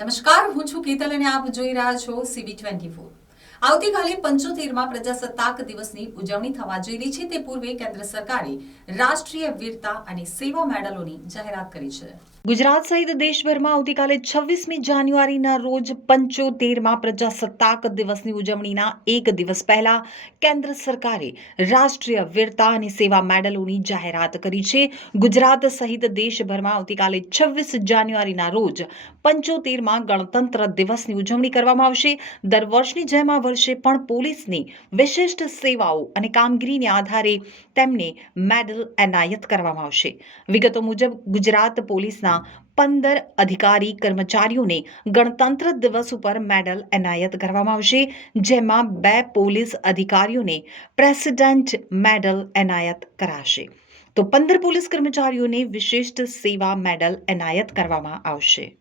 નમસ્કાર હું છું કીતલ અને આપ જોઈ રહ્યા છો સીબી ટ્વેન્ટી ફોર આવતીકાલે પંચોતેરમાં પ્રજાસત્તાક દિવસની ઉજવણી થવા જઈ રહી છે. તે પૂર્વે કેન્દ્ર સરકારે રાષ્ટ્રીય વીરતા અને સેવા મેડલોની જાહેરાત કરી છે. ગુજરાત સહિત દેશભરમાં આવતીકાલે છવ્વીસમી જાન્યુઆરીના રોજ પંચોતેરમાં પ્રજાસત્તાક દિવસની ઉજવણીના એક દિવસ પહેલા કેન્દ્ર સરકારે રાષ્ટ્રીય વીરતા અને સેવા મેડલોની જાહેરાત કરી છે. ગુજરાત સહિત દેશભરમાં આવતીકાલે છવ્વીસ જાન્યુઆરીના રોજ પંચોતેરમાં ગણતંત્ર દિવસની ઉજવણી કરવામાં આવશે. દર વર્ષની જેમ આ વર્ષે પણ પોલીસની વિશિષ્ટ સેવાઓ અને કામગીરીને આધારે તેમને મેડલ એનાયત કરવામાં આવશે. વિગતો મુજબ, ગુજરાત પોલીસના પંદર અધિકારી કર્મચારીઓને ગણતંત્ર દિવસ ઉપર મેડલ એનાયત કરવામાં આવશે, જેમાં બે પોલીસ અધિકારીઓને પ્રેસિડેન્ટ મેડલ એનાયત કરાશે. તો પંદર પોલીસ કર્મચારીઓને વિશિષ્ટ સેવા મેડલ એનાયત કરવામાં આવશે.